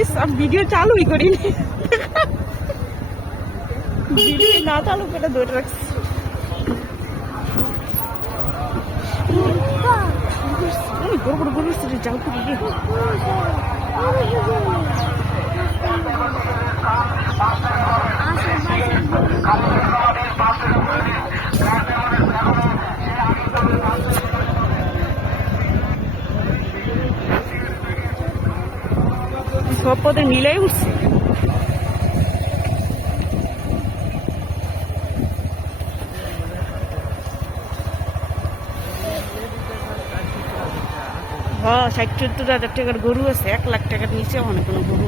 इस अब वीडियो चालू ही करी वीडियो ना चालू করে ধরে রাখছি ওই বড় বড় গরু সরে যাও তো গিয়ে সব পথে মিলাই উঠছে হ্যাঁ 60-70 হাজার টাকার গরু আছে 1 লাখ টাকার নিচে অনেক কোনো গরু